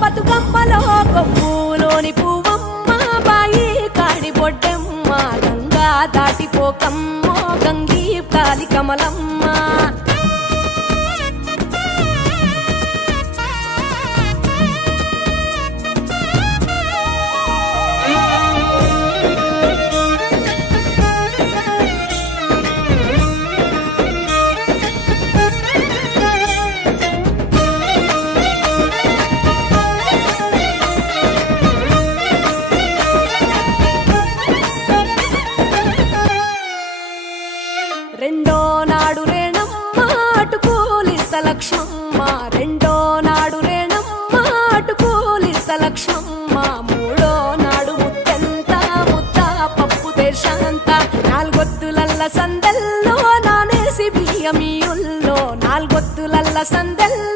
బతుకమ్మలో కొమ్ములోని పువ్వమ్మ బాయి కాడి బొడ్డెమ్మ గంగా దాటిపోకమ్మ గంగీ కాలి కమలమ్మ రెండో నాడు రేణమ్మ అటుకూలిస్త లక్ష్మమ్మ రెండో నాడు రేణమ్మ అటుకూలిస్త లక్ష్మమ్మ మూడో నాడు ముత్తెంత ముద్ద పప్పు దేశంత నాలుగొత్తులల్ల సందెల్లో నానేసి బియ్యమియుల్లో నాలుగొత్తులల్ల సందెల్లో